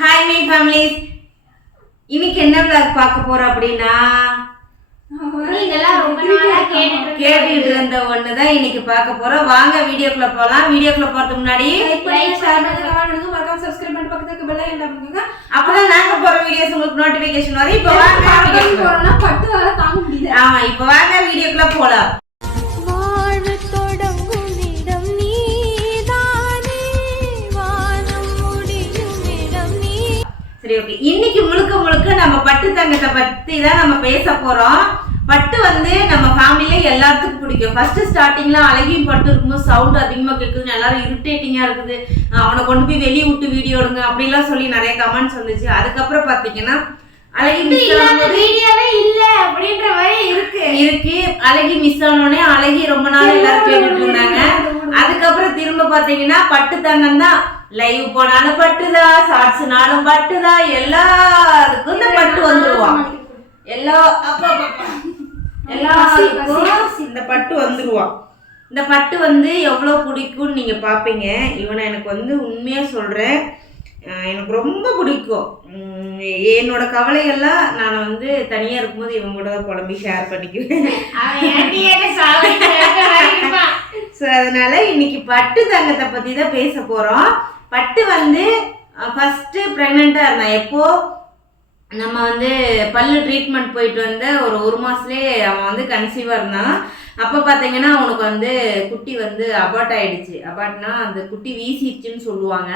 Hi my families, இன்னைக்கு என்ன vlog பார்க்க போறோம் அப்படின்னா நீங்கெல்லாம் ரொம்ப நாளா கேட்டுட்டு இருந்த ஒண்ணுதான் இன்னைக்கு பார்க்க போறோம். வாங்க வீடியோக்குள்ள போலாம். வீடியோக்குள்ள போறதுக்கு முன்னாடி லைக் ஷேர் பண்ணுங்க, கமெண்ட் பண்ணுங்க, மறக்காம சப்ஸ்கிரைப் பண்ணி பக்கத்துல இருக்க பெல் ஐகான் பண்ணுங்க. அப்பதான் நாங்க போற வீடியோஸ் உங்களுக்கு நோட்டிபிகேஷன் வரும். இப்போ வாங்க வீடியோக்குள்ள போறோம்னா பட்டு வர தாங்க முடியல. ஆமா, இப்போ வாங்க வீடியோக்குள்ள போலாம். சரி, ஓகே. இன்னைக்கு முழுக்க முழுக்க நம்ம பட்டு தங்கத்தை பத்தி தான் நம்ம பேச போறோம். பட்டு வந்து நம்ம ஃபேமிலியில எல்லாத்துக்கும் பிடிக்கும். ஃபர்ஸ்ட் ஸ்டார்டிங்ல அழகியும் பட்டு இருக்கும்போது சவுண்ட் அதிகமா கேட்குதுன்னு எல்லாரும் இரிட்டேட்டிங்கா இருக்குது, அவனை கொண்டு போய் வெளியே விட்டு வீடியோ எடுங்க அப்படிலாம் சொல்லி நிறைய கமெண்ட்ஸ் வந்துச்சு. அதுக்கப்புறம் பாத்தீங்கன்னா அழகி மிஸ் வீடியோவே இல்ல அப்படின்ற மாதிரி இருக்கு. அழகி மிஸ் ஆனோடனே அழகி ரொம்ப நாள் எல்லாரும் கேட்டுட்டு இருந்தாங்க. அதுக்கப்புறம் திரும்ப பாத்தீங்கன்னா பட்டு தங்கம் தான். லைவ் போனாலும் பட்டுதா, ஷார்ட்ஸ்னாலும் பட்டுதா, எல்லாத்துக்கும் இந்த பட்டு வந்துருவான். இந்த பட்டு வந்துருவான். இந்த பட்டு வந்து எவ்வளவு பிடிக்கும்னு நீங்க பாப்பீங்க. இவனை எனக்கு வந்து உண்மையா சொல்றேன், எனக்கு ரொம்ப பிடிக்கும். என்னோட கவலைகள்லாம் நான் வந்து தனியா இருக்கும்போது இவங்க கூட தான் புலம்பி ஷேர் பண்ணிக்குவேன். ஸோ அதனால இன்னைக்கு பட்டு தங்கத்தை பத்தி தான் பேச போறோம். பட்டு வந்து ஃபர்ஸ்ட் ப்ரெக்னெண்டா இருந்தான். எப்போ நம்ம வந்து பல்லு ட்ரீட்மெண்ட் போயிட்டு வந்த ஒரு மாசத்துலேயே அவன் வந்து கன்சீவாக இருந்தான். அப்போ பார்த்தீங்கன்னா அவனுக்கு வந்து குட்டி வந்து அபார்ட் ஆயிடுச்சு. அபார்ட்னா அந்த குட்டி வீசிடுச்சுன்னு சொல்லுவாங்க.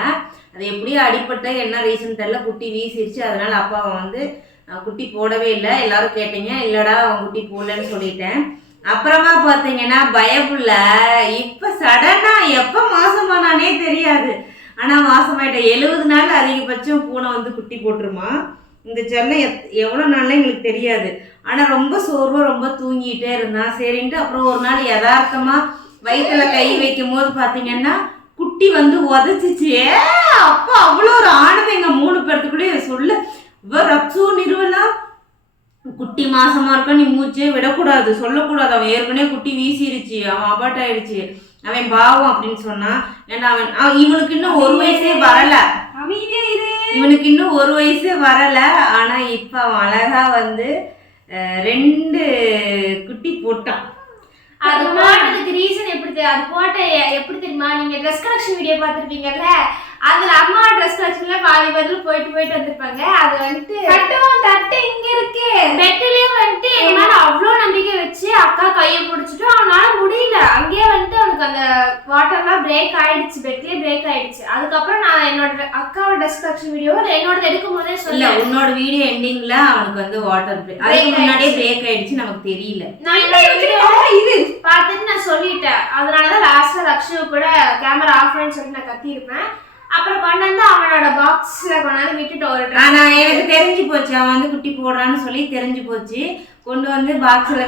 அது எப்படியோ அடிப்பட்ட என்ன ரீசன் தெரியல, குட்டி வீசிடுச்சு. அதனால அப்பா அவன் வந்து குட்டி போடவே இல்லை. எல்லாரும் கேட்டீங்க, இல்லடா அவன் குட்டி போடலன்னு சொல்லிட்டேன். அப்புறமா பார்த்தீங்கன்னா பயப்புள்ள இப்போ சடனா எப்போ மாசமானானே தெரியாது. ஆனால் மாசமாயிட்டேன். 70 நாள் அதிகபட்சம் பூனை வந்து குட்டி போட்டுருமா. இந்த செல்லை எவ்வளோ நாள்லாம் எங்களுக்கு தெரியாது. ஆனால் ரொம்ப சோர்வாக ரொம்ப தூங்கிட்டே இருந்தான். சரின்ட்டு அப்புறம் ஒரு நாள் யதார்த்தமாக வயிற்றுல கை வைக்கும் போது பார்த்தீங்கன்னா குட்டி வந்து உதச்சிச்சு. அப்போ அவ்வளோ ஒரு ஆனந்தம் எங்கள் 3 பேர்த்துக்குள்ளேயே சொல்ல ரப்சு நிறுவலாம். குட்டி மாசமா இருக்க, நீ மூச்சே விடக்கூடாது, சொல்லக்கூடாது. அவன் ஏற்கனவே குட்டி வீசிருச்சு, அவன் அபார்ட் ஆயிடுச்சு, அவன் பாவம் அப்படின்னு சொன்னான். ஏன்னா இவனுக்கு இன்னும் 1 வயசே வரல. இவனுக்கு இன்னும் 1 வயசே வரல. ஆனா இப்ப அவன் அழகா வந்து 2 குட்டி போட்டான். அது போட்டதுக்கு ரீசன் அது போட்ட எப்படி தெரியுமா? நீங்க ட்ரெஸ் கலெக்ஷன் வீடியோ பார்த்திருப்பீங்கல்ல, அதுல அம்மா ட்ரெஸ் கலெக்ஷன்ல பாதி பதில் போயிட்டு வந்திருப்பாங்க. அது வந்துட்டு தட்டு இங்க இருக்கு பெட்டிலயும் வந்துட்டு என்னால அவ்வளோ நம்பிக்கை வச்சு அக்கா கையை பிடிச்சிட்டு அவனால முடியல. அங்கேயே வந்துட்டு அவனுக்கு அந்த வாட்டர்லாம் பிரேக் ஆயிடுச்சு, பெட்லயே பிரேக் ஆயிடுச்சு. அதுக்கப்புறம் நான் என்னோட அக்காவோட ட்ரெஸ் கலெக்ஷன் வீடியோ என்னோட எடுக்கும் போதே சொல்ல, உன்னோட வீடியோ எண்டிங்ல அவனுக்கு வந்து வாட்டர் பிரேக் முன்னாடியே பிரேக் ஆயிடுச்சு, நமக்கு தெரியல. நான் இது பார்த்துட்டு நான் சொல்லிட்டேன். அதனாலதான் லாஸ்ட்ல லக்ஷ்மி கூட கேமரா ஆஃப் பண்ணி சொல்லிட்டு நான் கத்திருப்பேன். அப்புறம் கொண்டு வந்து அவனோட பாக்ஸ்ல கொண்டாந்து விட்டுட்டு எனக்கு தெரிஞ்சு போச்சு அவன் வந்து குட்டி போடுறான்னு சொல்லி தெரிஞ்சு போச்சு. கொண்டு வந்து பாக்ஸ்ல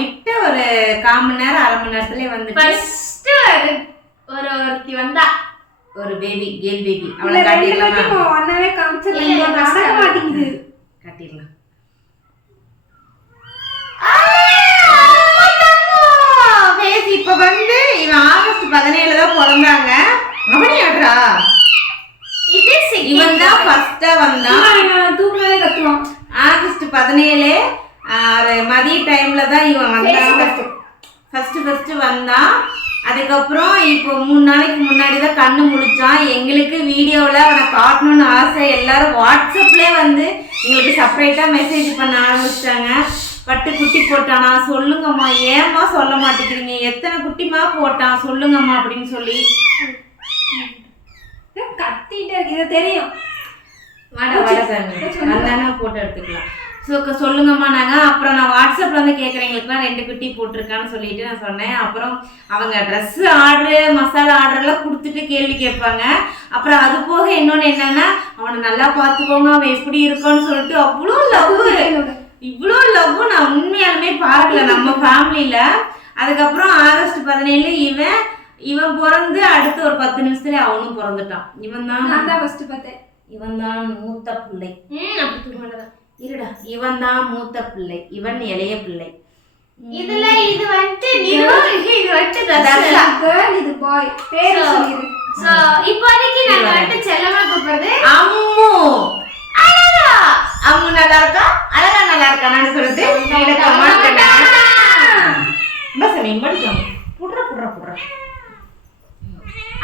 விட்டு ஒரு 1/4 மணி நேரம் 1/2 மணி நேரத்துல வந்து ஃபர்ஸ்ட் ஒருத்தி வந்தா, ஒரு பேபி, கேர்ள் பேபி. அவளை காட்டிடலாமா? ஒன்னாவே காமிச்சிடலாம், மாட்டேங்குது. காட்டிடலாம். இப்ப வந்து இவன் ஆகஸ்ட் 17 தான் பிறந்தாங்க. அவனே ஆடுறா, இவன் தான் ஃபர்ஸ்டா வந்தான். தூக்கவே கத்துவான். ஆகஸ்ட் 17 மதிய டைம்ல தான் இவன் வந்தான். ஃபர்ஸ்ட் வந்தான். அதுக்கப்புறம் இப்போ 3 நாளைக்கு முன்னாடி தான் கண்ணு முழிச்சான். எங்களுக்கு வீடியோவில் அவனை காட்டணும்னு ஆசை. எல்லாரும் வாட்ஸ்அப்லேயே வந்து எங்களுக்கு செப்பரேட்டாக மெசேஜ் பண்ண ஆரம்பிச்சிட்டாங்க. பட்டு குட்டி போட்டானா சொல்லுங்கம்மா, ஏம்மா சொல்ல மாட்டேங்கிறீங்க, எத்தனை குட்டிமா போட்டான் சொல்லுங்கம்மா அப்படின்னு சொல்லி கத்திட்டே இருக்கு. இது தெரியும், வந்தானா போட்டோ எடுத்துக்கலாம். ஸோ சொல்லுங்கம்மா நாங்கள். அப்புறம் நான் வாட்ஸ்அப்பில் வந்து கேட்குறவங்களுக்குலாம் 2 குட்டி போட்டிருக்கான்னு சொல்லிட்டு நான் சொன்னேன். அப்புறம் அவங்க ட்ரெஸ்ஸு ஆர்டரு, மசாலா ஆர்டர்லாம் கொடுத்துட்டு கேள்வி கேட்பாங்க. அப்புறம் அது போக இன்னொன்று என்னன்னா, அவனை நல்லா பார்த்துக்கோங்க, அவன் எப்படி இருக்கான்னு சொல்லிட்டு அவ்வளோ இவ்வளோ லவ் நான் உண்மையாலுமே பார்க்கல நம்ம ஃபேமிலியில. அதுக்கப்புறம் ஆகஸ்ட் 17 இவன் பிறந்து அடுத்து ஒரு 10 நிமிஷத்துல அவனும் பிறந்துட்டான். இவன் தான் ஃபர்ஸ்ட் பார்த்தேன். இவன் தான் மூத்த பிள்ளை. இருடா, இவன் தான் மூத்த பிள்ளை, இவன் இளைய பிள்ளை. இதுல இது வந்துட்டு இது வந்துட்டு இது பாய் பேர் சொல்லிரு. சோ இப்போதைக்கு நாங்க வந்துட்டு செல்லமா கூப்பிடுறது அம்மு. இருக்கானான்னு சொல்லிட்டு கீழே கமெண்ட் பண்ணுங்க. பஸ் நீ மடிக்கலாம். புடுற.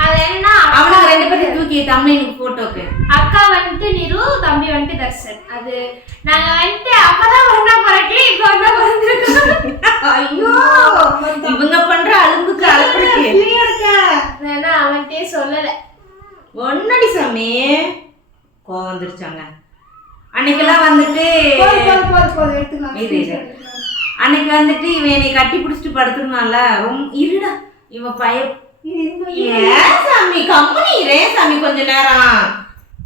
அது என்ன அவனுக்கு 2 பேரும் தூக்கி தம்ப்நெயிலுக்கு போட்டோக்கு. அக்கா வந்துட்டு நிரு, தம்பி வந்துட்டு தர்ஷன். அது நாங்க வந்துட்டு அப்பதான் ஒண்ணா பிறக்கல, இப்ப ஒண்ணா பிறந்திருக்கோம். ஐயோ இவங்க பண்ற அலும்புக்கு அலப்படிக்கு இல்லையா இருக்கா? நான் அவன்கிட்டயே சொல்லல. ஒன்னடி சாமி கோவம் வந்துருச்சாங்க. அன்னைக்கெல்லாம் வந்துட்டு அன்னைக்கு வந்துட்டு இவன் என்னை கட்டி பிடிச்சிட்டு படுத்துருந்தான்ல. ரொம்ப இருடா இவன் ஏன் சாமி கம்பெனி சாமி கொஞ்ச நேரம்.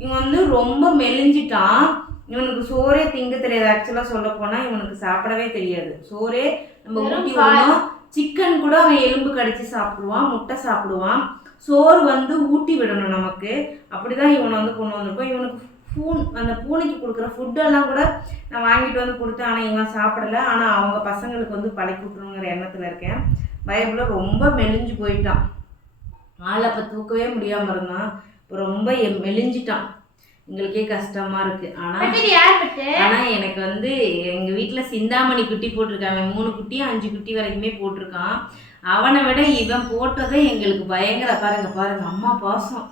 இவன் வந்து ரொம்ப மெலிஞ்சிட்டான். இவனுக்கு சோறே திங்க தெரியாது. ஆக்சுவலா சொல்ல போனா இவனுக்கு சாப்பிடவே தெரியாது. சோறே நம்ம ஊட்டி விடணும். சிக்கன் கூட அவன் எலும்பு கடிச்சு சாப்பிடுவான், முட்டை சாப்பிடுவான். சோறு வந்து ஊட்டி விடணும் நமக்கு. அப்படிதான் இவனை வந்து கொண்டு வந்திருக்கோம். இவனுக்கு அந்த பூனைக்கு கொடுக்குற ஃபுட்டெல்லாம் கூட நான் வாங்கிட்டு வந்து கொடுத்தேன். ஆனால் இவன் சாப்பிடல. ஆனால் அவங்க பசங்களுக்கு வந்து பழக்கி விட்டுருங்கிற எண்ணத்தில் இருக்கேன். பயப்புல ரொம்ப மெலிஞ்சு போயிட்டான். ஆளை அப்போ தூக்கவே முடியாமல் இருந்தான். இப்போ ரொம்ப மெலிஞ்சிட்டான். எங்களுக்கே கஷ்டமா இருக்கு. ஆனா எனக்கு வந்து எங்க வீட்டுல சிந்தாமணி குட்டி போட்டிருக்காங்க. 3 குட்டி 5 குட்டி வரைக்குமே போட்டிருக்கான். அவனை விட இவன் போட்டதே எங்களுக்கு பயங்கர. பாருங்க அம்மா பாசம்.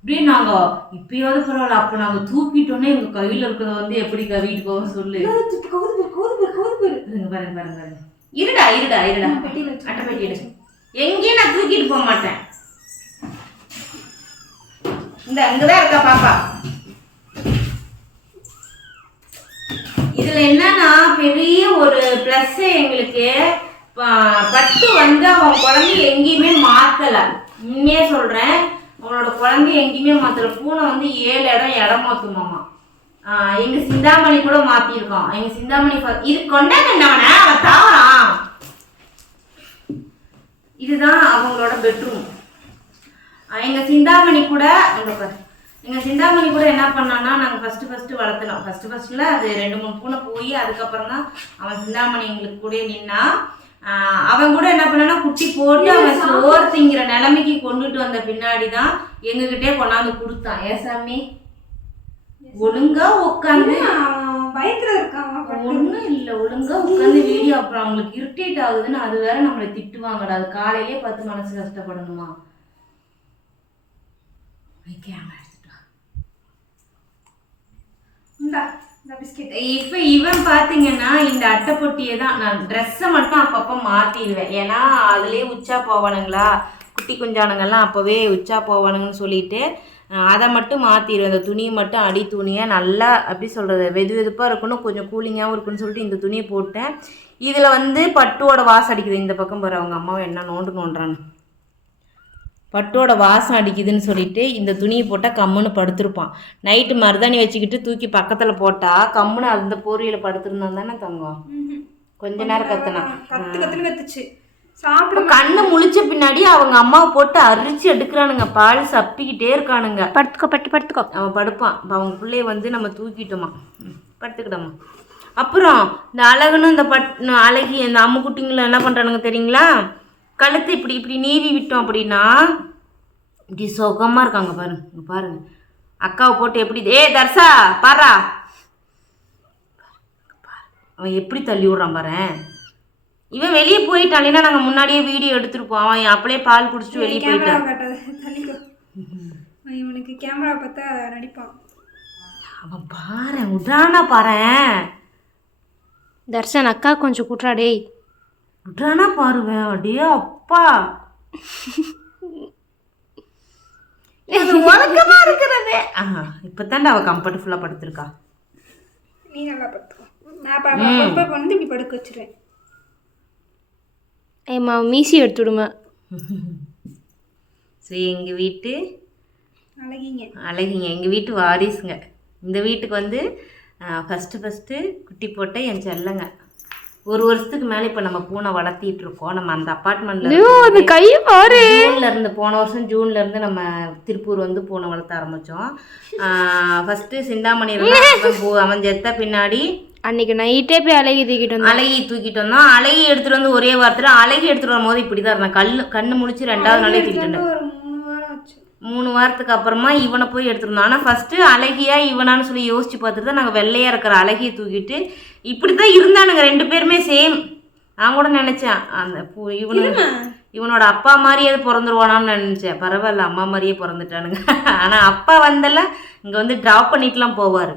இப்படியே நாங்க இப்பயாவது பரவாயில்ல, அப்ப நாங்க தூக்கிட்டோன்னே எங்க கையில இருக்கிறத வந்து எப்படி கவிட்டு போவோம் சொல்லு. பாருங்க இருடா அட்டைப்பெட்டி எடு. எங்கேயும் நான் தூக்கிட்டு போக மாட்டேன். இந்த அங்கதான் இருக்கா பாப்பா. இதுல என்னன்னா பெரிய ஒரு பிளஸ் எங்களுக்கு, பட்டு வந்து அவன் குழந்தை எங்கேயுமே மாத்தல. உண்மையே சொல்றேன், அவனோட குழந்தை எங்கேயுமே மாத்தல. பூனை வந்து 7 இடம் மாத்துமாமா. எங்க சிந்தாமணி கூட மாத்திருக்கான். எங்க சிந்தாமணி இது கொண்டாங்க என்னவன அவன் தாவறான். இதுதான் அவங்களோட பெட்ரூம். எங்க சிந்தாமணி கூட என்ன பண்ணான்னா, நாங்கள் ஃபர்ஸ்ட் வளர்த்தலாம். ஃபர்ஸ்ட்ல அது 2-3 பூனை போய் அதுக்கப்புறம் தான் அவன் சிந்தாமணி எங்களுக்கு கூட நின்னா. அவன் கூட என்ன பண்ணானா குட்டி போட்டு அவன் சோறு திங்கிற நிலைமைக்கு கொண்டுட்டு வந்த பின்னாடி தான் எங்ககிட்டே கொண்டாந்து கொடுத்தான். ஏசாமி ஒழுங்கா உட்காந்து பயத்துல இருக்கான். ஒன்றும் இல்லை, ஒழுங்கா உட்காந்து வீடியோ. அப்புறம் அவங்களுக்கு இரிட்டேட் ஆகுதுன்னு அது வேற நம்மளை திட்டுவாங்கடா. அது காலையிலே பார்த்து மனசு கஷ்டப்படணுமா? இப்ப இவன் பாத்தீங்கன்னா இந்த அட்டைப்பொட்டியை தான் நான் ட்ரெஸ்ஸை மட்டும் அப்பப்போ மாத்திடுவேன். ஏன்னா அதுலயே உச்சா போவானுங்களா, குட்டி குஞ்சானுங்கெல்லாம் அப்பவே உச்சா போவானுங்கன்னு சொல்லிட்டு அதை மட்டும் மாத்திடுவேன். அந்த துணியை மட்டும் அடி துணியை நல்லா அப்படி சொல்றது வெதுவெதுப்பாக இருக்கணும், கொஞ்சம் கூலிங்காகவும் இருக்குன்னு சொல்லிட்டு இந்த துணியை போட்டேன். இதில் வந்து பட்டுவோட வாசம் அடிக்குது. இந்த பக்கம் பாரு அவங்க அம்மாவை என்ன நோண்டுறான்னு. பட்டோட வாசம் அடிக்குதுன்னு சொல்லிட்டு இந்த துணியை போட்டால் கம்முன்னு படுத்திருப்பான். நைட்டு மருதாணி வச்சுக்கிட்டு தூக்கி பக்கத்தில் போட்டால் கம்முன்னு அந்த போர்வையில் படுத்துருந்தான் தானே தங்கம். கொஞ்ச நேரம் கத்துச்சு. சாப்பிட கண்ணு முழிச்ச பின்னாடி அவங்க அம்மாவை போட்டு அரிச்சு எடுக்கிறானுங்க. பால் சப்பிக்கிட்டே இருக்கானுங்க. படுத்துக்கோ அவன் படுப்பான். இப்போ அவங்க பிள்ளைய வந்து நம்ம தூக்கிட்டோமா, படுத்துக்கிட்டோமா. அப்புறம் இந்த அழகுன்னு இந்த அழகி இந்த அம்முக்குட்டிங்களை என்ன பண்ணுறானுங்க தெரியுங்களா, கழுத்து இப்படி நீவி விட்டோம் அப்படின்னா இப்படி சுகமாக இருக்காங்க. பாருங்க அக்காவை போட்டு எப்படி தர்ஷா பாரா அவன் எப்படி தள்ளி விட்றான் பாரு. இவன் வெளியே போயிட்டான். இல்லைன்னா நாங்கள் முன்னாடியே வீடியோ எடுத்துருப்போம். அவன் அப்படியே பால் குடிச்சிட்டு வெளியே போயிட்டான். இவனுக்கு கேமரா பார்த்தா நடிப்பான் அவன். பாரு உடானா பாரு. தர்ஷன் அக்கா கொஞ்சம் குட்றாடே உடானா பாருவேன். அடியே அப்பா உனக்கமா இருக்கிறது. இப்பதான்டா அவ கம்ஃபர்டபுல்லா படுத்திருக்கா. நீ நல்லா படுத்துக்கோ. நான் வந்து இப்படி படுக்க வச்சிருவேன். ஏம்மா மீசி எடுத்துடுமா. சரி எங்கள் வீட்டு அழகிங்க எங்கள் வீட்டு வாரிசுங்க. இந்த வீட்டுக்கு வந்து ஃபஸ்ட்டு குட்டி போட்ட என் செல்லங்க. 1 வருஷத்துக்கு மேலே இப்போ நம்ம பூனை வளர்த்திட்டு இருக்கோம். நம்ம அந்த அப்பார்ட்மெண்ட்ல போன வருஷம் ஜூன்ல இருந்து நம்ம திருப்பூர் வந்து பூனை வளர்த்த ஆரம்பித்தோம். ஃபஸ்ட்டு சிந்தாமணி அவன் செத்த பின்னாடி அன்னைக்கு நைட்டே போய் அழகி தூக்கிட்டு வந்தோம். அழகி எடுத்துகிட்டு வந்து ஒரே வாரத்தில் அழகி எடுத்துகிட்டு வரும்போது இப்படி தான் இருந்தேன். கண்ணு முழிச்சு 2வது நாளே தூக்கிட்டு 3 வாரத்துக்கு அப்புறமா இவனை போய் எடுத்துருந்தோம். ஆனால் ஃபஸ்ட்டு அழகியா இவனான்னு சொல்லி யோசிச்சு பார்த்துட்டு தான் நாங்கள் வெள்ளையாக இருக்கிற அழகியை தூக்கிட்டு இப்படி தான் இருந்தானுங்க 2 பேருமே சேம். நான் கூட நினச்சேன் அந்த இவனோட அப்பா மாதிரியே பிறந்துருவானான்னு நினச்சேன். பரவாயில்ல, அம்மா மாதிரியே பிறந்துட்டானுங்க. ஆனால் அப்பா வந்தெல்லாம் இங்கே வந்து ட்ராப் பண்ணிட்டுலாம் போவார்.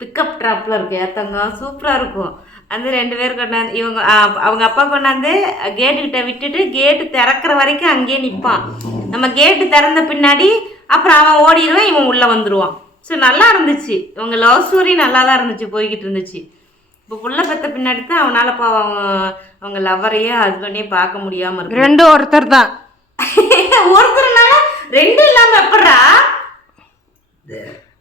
பிக்கப் ட்ராப்பில் இருக்கும் ஏத்தங்க, சூப்பராக இருக்கும். அந்த 2 பேர் கொண்டாந்து அவங்க அப்பா கொண்டாந்து கேட்டுக்கிட்ட விட்டுட்டு கேட்டு திறக்கிற வரைக்கும் அங்கேயே நிற்பான். நம்ம கேட்டு திறந்த பின்னாடி அப்புறம் அவன் ஓடிடுவான், இவன் உள்ளே வந்துடுவான். ஸோ நல்லா இருந்துச்சு, இவங்க லவ் ஸ்டோரி நல்லா தான் இருந்துச்சு, போய்கிட்டு இருந்துச்சு. இப்போ புள்ள பெற்ற பின்னாடி தான் அவனால் அவங்க லவ்வரையே ஹஸ்பண்டையே பார்க்க முடியாமல் இருக்கு. 2 ஒருத்தர் தான். ஒருத்தர்னால 2 இல்லாமல் எப்படா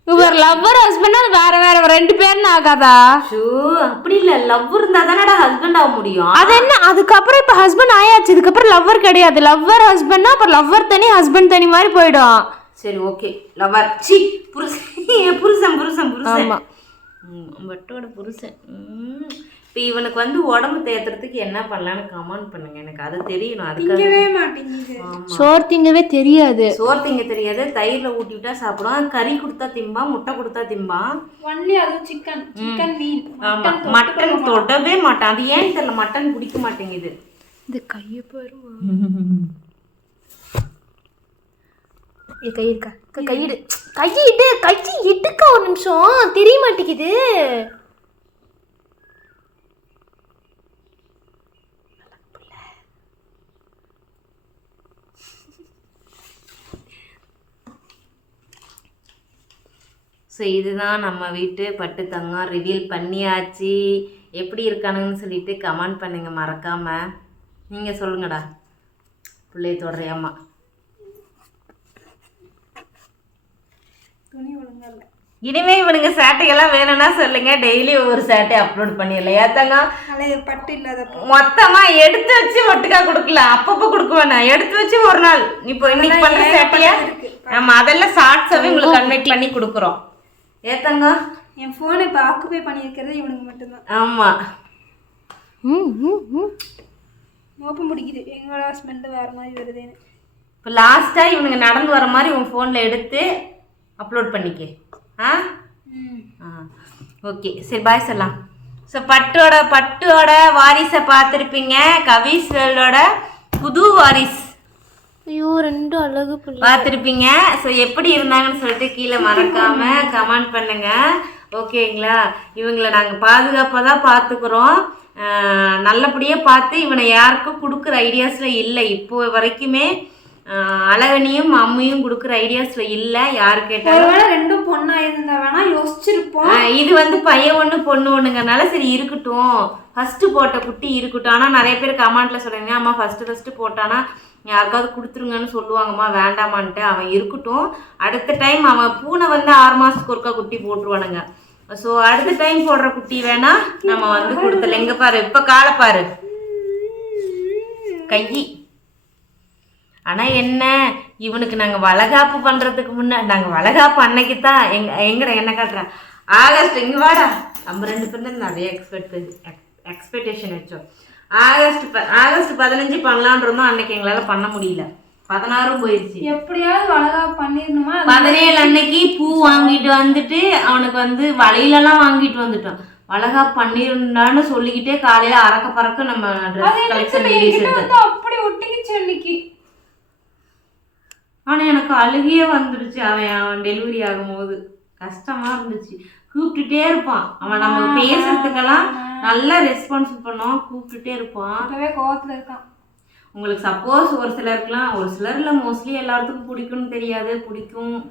இவர் லவ்வர் ஹஸ்பண்ட் அது வேற வேற 2 பேர்னு ஆகாதா? ஷூ அப்படி இல்லை, லவ் இருந்தா தானடா ஹஸ்பண்ட் ஆக முடியும். அது என்ன, அதுக்கப்புறம் இப்போ ஹஸ்பண்ட் ஆயாச்சு, இதுக்கப்புறம் லவ்வர் கிடையாது. லவ்வர் ஹஸ்பண்ட்னா அப்புறம் லவ்வர் தனி ஹஸ்பண்ட் தனி மாதிரி போயிடும். சரி ஓகே, லவ்வர் சி புருஷன் புருஷன் புருஷன் பட்டோட புருஷன். இப்போ இவனுக்கு வந்து உடம்பு தேத்துறதுக்கு என்ன பண்ணலான்னு கமெண்ட் பண்ணுங்க, எனக்கு அது தெரியணும். அதுக்காக சோறு திங்கவே தெரியாது. சோறு திங்க தெரியாது, தயிர்ல ஊட்டி விட்டா சாப்பிடுவான், கறி கொடுத்தா திம்பான், முட்டை கொடுத்தா திம்பான். ஆமா, மட்டன் தொடவே மாட்டான். அது ஏன்னு தெரியல, மட்டன் பிடிக்க மாட்டேங்குது. இந்த கையை பாருமா, கை இருக்கா, கையிடு கையிட்டு கைச்சி இட்டுக்க ஒரு நிமிஷம், தெரிய மாட்டேங்குது. ஸோ இதுதான் நம்ம வீட்டு பட்டு தங்கம். ரிவீல் பண்ணியாச்சு. எப்படி இருக்கானுங்கன்னு சொல்லிட்டு கமெண்ட் பண்ணுங்க மறக்காம. நீங்கள் சொல்லுங்கடா, பிள்ளைய தொடரையாம்மா. இனிமே இவனுங்க சேட்டையெல்லாம் வேணும்னா சொல்லுங்க, டெய்லி ஒவ்வொரு சேட்டை அப்லோட் பண்ணிடலாம். ஏத்தாங்க பட்டு இல்லாத மொத்தமா எடுத்து வச்சு ஒட்டுக்கா கொடுக்கலாம், அப்பப்போ கொடுக்க வேணாம். எடுத்து வச்சு ஒரு நாள் இப்போ இன்னைக்கு பண்ற சேட்டையா நம்ம அதெல்லாம் ஷார்ட்ஸாவே உங்களுக்கு கன்வெர்ட் பண்ணி கொடுக்குறோம். ஏத்தாங்க என் போனை இப்போ ஆக்குபை பண்ணியிருக்கிறது இவனுக்கு மட்டும்தான். ஆமா, மோப்பம் பிடிக்குது, எங்களோட ஸ்மெல் வேற மாதிரி வருதுன்னு. இப்போ லாஸ்ட்டாக இவனுங்க நடந்து வர மாதிரி உன் ஃபோனில் எடுத்து அப்லோட் பண்ணிக்க. ஓகே சரி, பாய் சொல்லலாம். ஸோ பட்டோட வாரிசை பார்த்துருப்பீங்க, கவிஸ் வேர்ல்டோட புது வாரிஸ். ஐயோ 2 அழகு பார்த்துருப்பீங்க. ஸோ எப்படி இருந்தாங்கன்னு சொல்லிட்டு கீழே மறக்காம கமெண்ட் பண்ணுங்க, ஓகேங்களா? இவங்களை நாங்கள் பாதுகாப்பாக தான் பார்த்துக்குறோம், நல்லபடியாக பார்த்து. இவனை யாருக்கும் கொடுக்குற ஐடியாஸில் இல்லை இப்போ வரைக்குமே. அழகனியும் அம்மையும் கொடுக்குற ஐடியாஸ்ல இல்ல. யாரு கேட்டாலும் 2 பொண்ணா இருந்தா வேணா யோசிச்சிருப்போம். இது வந்து பையன் 1 பொண்ணு 1ங்கனால சரி இருக்கட்டும், ஃபர்ஸ்ட் போட்ட குட்டி இருக்கட்டும். ஆனா நிறைய பேர் கமெண்ட்ல சொல்றீங்க, அம்மா ஃபர்ஸ்ட் போட்டானா யாருக்காவது கொடுத்துருங்கன்னு சொல்லுவாங்கம்மா, வேண்டாமான்ட்டு. அவன் இருக்கட்டும், அடுத்த டைம் அவன் பூனை வந்து 6 மாசத்துக்கு ஒருக்கா குட்டி போட்டுருவானுங்க. ஸோ அடுத்த டைம் போடுற குட்டி வேணா நம்ம வந்து கொடுத்தல. எங்க பாரு, இப்ப காலை பாரு, கையி. ஆனால் என்ன, இவனுக்கு நாங்கள் வளகாப்பு பண்ணுறதுக்கு முன்னாடி, நாங்கள் வளகாப்பு அன்னைக்கு தான் எங்கடா என்ன காட்டுறேன், ஆகஸ்ட் இங்கே வாடா, நம்ம 2 பேரும் நிறைய எக்ஸ்பெக்டேஷன் வச்சோம். ஆகஸ்ட் 15 பண்ணலான் இருந்தோம், அன்னைக்கு எங்களால் பண்ண முடியல. 16 போயிடுச்சு. எப்படியாவது வளகாப்பு பண்ணிடணுமா. 17 அன்னைக்கு பூ வாங்கிட்டு வந்துட்டு அவனுக்கு வந்து வளையலெல்லாம் வாங்கிட்டு வந்துட்டோம். வளகாப்பு பண்ணிருந்தான்னு சொல்லிக்கிட்டே காலையில அறக்க பறக்க நம்ம ட்ரெஸ் கலெக்ஷன் அப்படி ஒட்டிக்கிச்சு அன்னைக்கு. ஆனால் எனக்கு அழுகியே வந்துடுச்சு. அவன் டெலிவரி ஆகும்போது கஷ்டமா இருந்துச்சு. கூப்பிட்டுட்டே இருப்பான் அவன், நம்ம பேசுறதுக்கெல்லாம் நல்லா ரெஸ்பான்ஸ் பண்ணோம், கூப்பிட்டுட்டே இருப்பான். கோவத்துல இருக்கான். உங்களுக்கு சப்போஸ் ஒரு சிலர்ல மோஸ்ட்லி எல்லாத்துக்கும் பிடிக்கும்னு தெரியாது,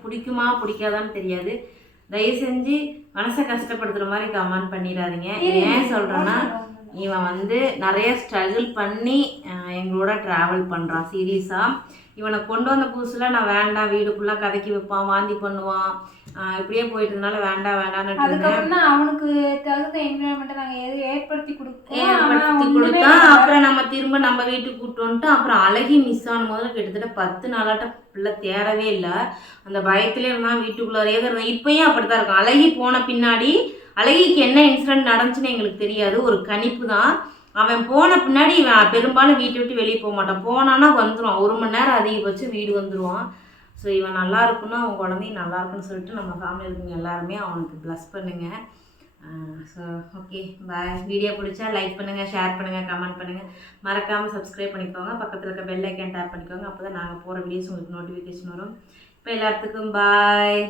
பிடிக்குமா பிடிக்காதான்னு தெரியாது. தயவு செஞ்சு மனசை கஷ்டப்படுத்துற மாதிரி கமெண்ட் பண்ணிடாதீங்க. ஏன் சொல்றேன்னா, இவன் வந்து நிறைய ஸ்ட்ரகிள் பண்ணி எங்களோட ட்ராவல் பண்ணுறான் சீரியஸாக. இவனை கொண்டு வந்த புதுசில் நான் வேண்டாம், வீடு ஃபுல்லாக கதைக்கி வைப்பான், வாந்தி பண்ணுவான், இப்படியே போயிட்டு இருந்தால வேண்டான்னு அதுக்கப்புறம் அவனுக்கு தகுந்த என்விரான்மெண்ட்டை நாங்கள் ஏற்படுத்தி கொடுத்தா அப்புறம் நம்ம திரும்ப நம்ம வீட்டுக்கு கூப்பிட்டு வந்துட்டு அப்புறம் அழகி மிஸ் ஆன முதல்ல கிட்டத்தட்ட 10 நாளாட்ட பிள்ளை தேரவே இல்லை. அந்த பயத்திலே இருந்தால் வீட்டுக்குள்ளாரே தான் இருந்தான். இப்பயும் அப்படித்தான் இருக்கும். அழகி போன பின்னாடி அழகிக்கு என்ன இன்சிடென்ட் நடந்துச்சுன்னு எங்களுக்கு தெரியாது, ஒரு கணிப்பு தான். அவன் போன பின்னாடி இவன் பெரும்பாலும் வீட்டை விட்டு வெளியே போக மாட்டான். போனான்னா வந்துடுவான், 1 மணி நேரம் அதிகபட்சம் வீடு வந்துடுவான். ஸோ இவன் நல்லா இருக்குன்னு அவன் குழந்தையும் நல்லா இருக்குன்னு சொல்லிட்டு நம்ம ஃபேமிலியில் இருக்கவங்க எல்லாருமே அவனுக்கு ப்ளஸ் பண்ணுங்கள். So okay bye. வீடியோ பிடிச்சா லைக் பண்ணுங்கள், ஷேர் பண்ணுங்கள், கமெண்ட் பண்ணுங்கள், மறக்காமல் சப்ஸ்கிரைப் பண்ணிக்கோங்க. பக்கத்தில் இருக்க பெல் ஐக்கான் டேப் பண்ணிக்கோங்க. அப்போ தான் நாங்கள் போகிற வீடியோஸ் உங்களுக்கு நோட்டிஃபிகேஷன் வரும். இப்போ எல்லாத்துக்கும் பாய்.